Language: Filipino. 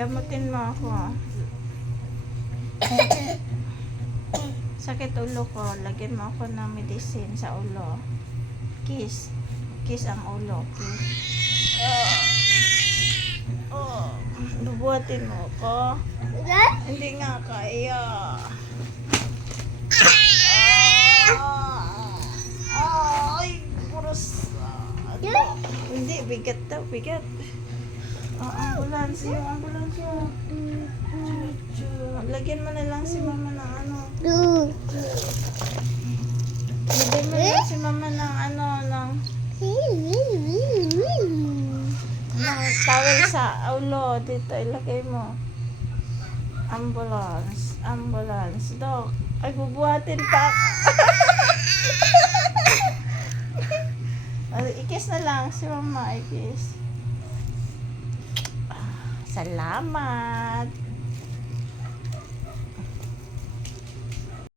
Gamutin mo ako. Sakit ulo ko. Lagyan mo ako ng medicine sa ulo. Kiss. Kiss ang ulo. Kiss. Bubuhatin mo ako. Hindi nga kaya. Ay, puros. Hindi, bigat daw, bigat. Ambulance, yung ambulance yun. Lagyan mo na lang si mama ng ano. Lagyan mo na lang si mama ng ano, ng towel sa ulo. Dito, ilagay mo. Ambulance, ambulance. Dok, ay bubuhatin pa. I-kiss na lang si mama, i-kiss. Salamat.